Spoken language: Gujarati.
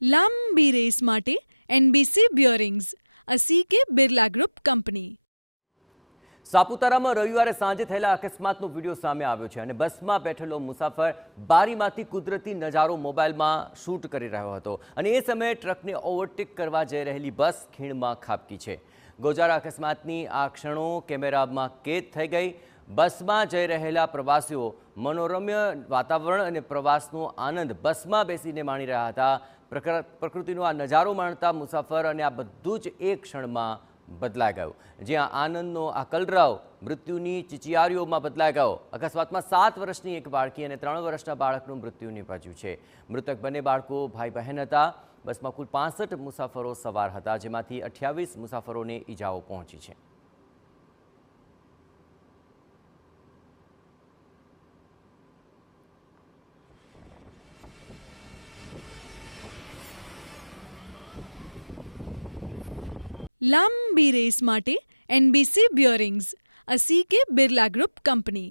લાંબી રેસ માટે NBC bearings, a CK Birla group company. સાપુતારામાં રવિવારે સાંજે થયેલા અકસ્માતનો વિડીયો સામે આવ્યો છે અને બસમાં બેઠેલો મુસાફર બારીમાંથી કુદરતી નજારો મોબાઈલમાં શૂટ કરી રહ્યો હતો અને એ સમયે ટ્રકને ઓવરટેક કરવા જઈ રહેલી બસ ખીણમાં ખાબકી છે. ગોજારા અકસ્માતની આ ક્ષણો કેમેરામાં કેદ થઈ ગઈ. બસમાં જઈ રહેલા પ્રવાસીઓ મનોરમ્ય વાતાવરણ અને પ્રવાસનો આનંદ બસમાં બેસીને માણી રહ્યા હતા. પ્રકૃતિનો આ નજારો માણતા મુસાફર અને આ બધું જ એક ક્ષણમાં બદલાઈ ગયું, જ્યાં આનંદનો આ કલરવ મૃત્યુની ચિચિયારીઓમાં બદલાઈ ગયો. અકસ્માતમાં 7 વર્ષની એક બાળકી અને 3 વર્ષના બાળકનું મૃત્યુ નિપજ્યું છે. મૃતક બંને બાળકો ભાઈ બહેન હતા. બસમાં કુલ 65 મુસાફરો સવાર હતા, જેમાંથી 28 મુસાફરોને ઈજાઓ પહોંચી છે. લાંબી રેસ માટે NBC bearings, a CK Birla group company.